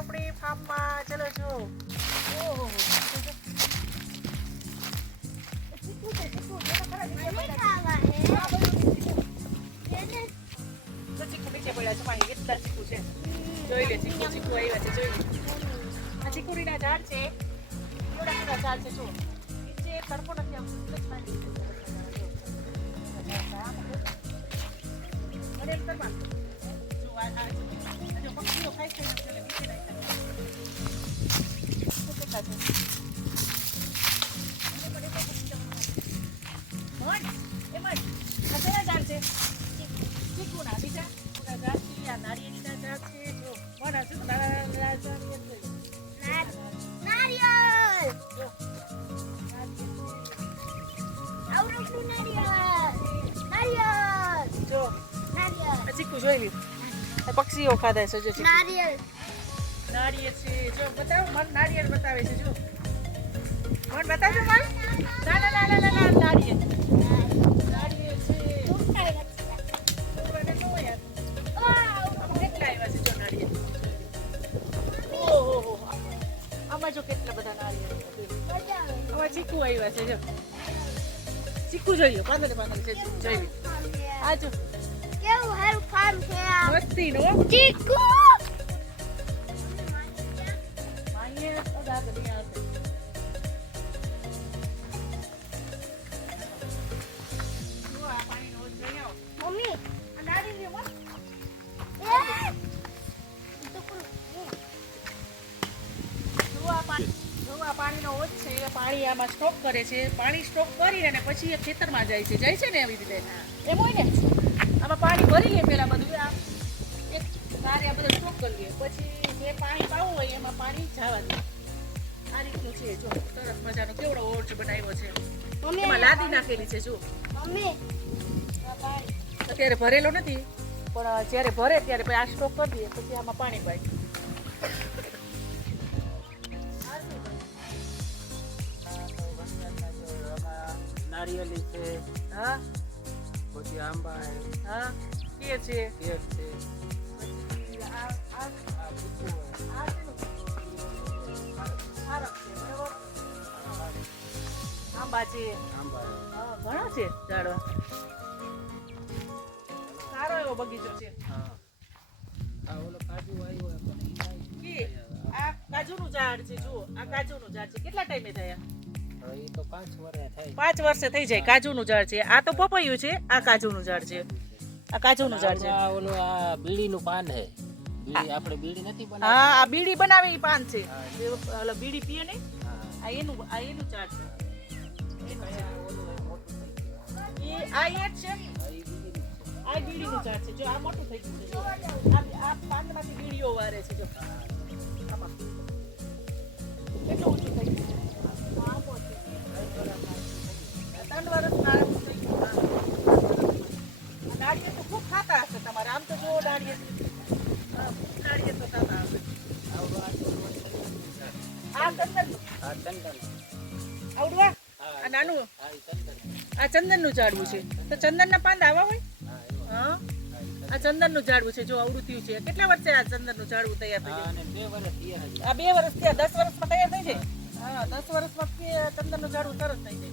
આપણી ફાર્મમાં ચલો જો ઓહો ચીકુડીના ઝાડ છે કેવડા કેવડા ઝાડ છે જો નીચે તડકો નથી આવતો. મને એમ કરવા. જો આ- નારિયેળ જોઈ લ્યો. પક્ષીઓ ખાધા છે જો. નારિયેળ નારિયેળ છે. જો બતાવો મન નારિયેળ બતાવે છે જો. મન બતાવજો મન. ના ના ના ના ના નારિયેળ નારિયેળ છે આમાં કેટલા આવ્યા છે જો નારિયેળ ઓહો હો આમાં જો કેટલા બધા નારિયેળ આમાં ચીકુ આવ્યા છે જો. ચીકુ જોઈ લો. પાંદર પાંદર છે જોઈ લો. આ જો. કેવું સારું ફાર્મ છે આ. મસ્તી નો ચીકુ! પાણીનો ઓછ છે એ પાણી આમાં સ્ટોક કરે છે. પાણી સ્ટોક કરીને પછી એ ખેતરમાં જાય છે. જાય છે ને એવી રીતે? એમ હોય ને? આમાં પાણી ભરી લે પહેલા બધું આ. એક તારે આ બધું સ્ટોક કરી લે પછી જે પાણી પાવું હોય એમાં પાણી જવા દે. આ રીતનું છે જો. સરસ મજાનો કેવડો ઓર્ચ બનાવ્યો છે. મમ્મી. એમાં લાદી નાખેલી છે જો. મમ્મી. અત્યારે ભરેલો નથી પણ જ્યારે ભરે ત્યારે પછી આ સ્ટોક કરી દઈએ પછી આમાં પાણી પાય. નારિયેલી છે આંબા હા કે છે કેક? આંબા છે આંબા ઘણા છે ઝાડવા સારો એવો બગીચો છે હા ઓલો કાજુ આવ્યો કાજુનું ઝાડ છે જુઓ આ કાજુનું ઝાડ છે કેટલા ટાઈમે થયા પાંચ વર્ષ થઈ જાય કાજુનું ઝાડ છે. આ તો પપૈયું છે આ કાજુનું ઝાડ છે. આ કાજુનું ઝાડ છે. આ ઓલું આ બીડીનું પાન છે. બીડી આપણે બીડી નથી હા આ બીડી બનાવે એ પાન છે. ઓલો બીડી પીએ ને આ એનું આ એનું ઝાડ છે. આ એ છે. આ બીડીનું ઝાડ છે. જો આ મોટું થઈ ગયું છે જો. આ પાનમાંથી બીડીઓ વારે છે જો. આ ચંદન આ ચંદન. આવડવા? આ નાનું. આ ચંદન ચંદનનું ઝાડવું છે. તો ચંદનના પાંદ આવા હોય? હા. આ ચંદન. નું ઝાડવું છે, જો આવડું થયું છે. કેટલા વર્ષે આ ચંદનનું ઝાડવું તૈયાર થઈ. આ બે વર્ષ થયા, દસ વર્ષમાં તૈયાર થઈ જાય? હા, દસ વર્ષમાં ચંદન ચંદનનું ઝાડવું સરસ થઈ જાય.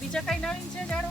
બીજા કઈ નવીન છે ઝાડો?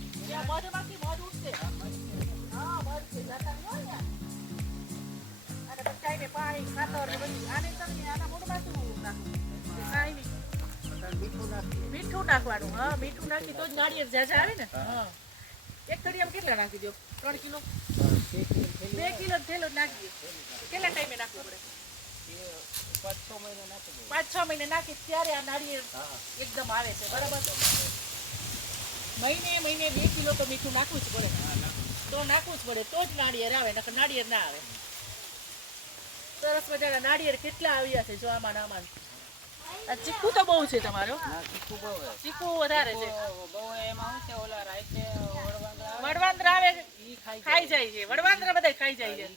છે આ હા રાણ રાણ હા રાણ વારના છે હાલો હાલો તો બહુ થાય હા નાળિયેરી છે જોઈ લ્યો પાન જોઈ લ્યો હા, ઘડી ગયા હો. અને કાપો પડતા હશે ને આ નાળિયેરીના પાનને કેટલે ટાઈમ આ બધું કટિંગ કરવું પડે ને હા કટિંગ તો કરવું જ પડે આ બધું નહીં ચોખ્ખું રહે આ બધું મધમાખી હતી મમ્મી હા, મધ ઉઠશે. હા, મધ છે, જાતા હોય ત્યાં. અને પછી કાંઈ પાણી, ખાતર બધું. આને તમે આના મોઢમાં શું નાખવું? કાંઈ નહીં. મીઠું નાખવાનું હા મીઠું નાખી તો જ નાળિયેર ઝાઝા આવે ને હા એક થળિયામાં કેટલા નાખી દો ત્રણ કિલો બે કિલો થેલો નાખી દો કેટલા ટાઈમે નાખવો પડે પાંચ છ મહિના નાખી ત્યારે આ નાળિયેર એકદમ આવે છે બરાબર મહિને મહિને બે કિલો તો મીઠું નાખવું જ પડે. તો નાખવું જ પડે તો જ નાળિયેર આવે નકર નાળિયેર ના આવે. સરસ મજાના નાળિયેર કેટલા આવ્યા છે જો આમાં ને આમાં. ચીકુ તો બહુ છે તમારો. ચીકુ બહુ હે. ચીકુ વધારે છે. વડવાંદરા આવે ખાઈ ખાઈ જાય છે. વડવાંદર બધા ખાઈ જાય છે.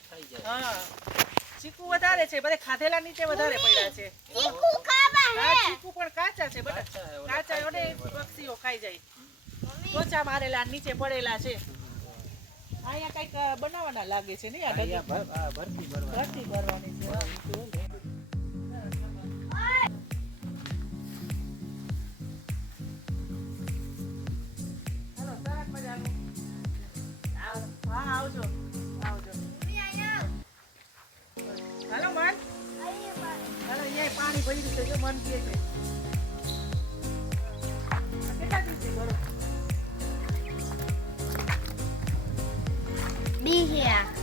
હા ચીકુ વધારે છે બધા ખાધેલા નીચે વધારે પડ્યા છે. ચીકુ ખાવા હે આ ચીકુ પણ કાચા છે બધા કાચા પક્ષીઓ ખાઈ જાય. પોચા મારેલા નીચે પડેલા છે. અહીંયા કંઈક બનાવવાના લાગે છે ને આ ભરતી ભરવાની. છે. આવજો. આવજો. હાલો મન. હાલો અહીંયા પાણી ભરી છે જો મન કે છે. ભરો બી હે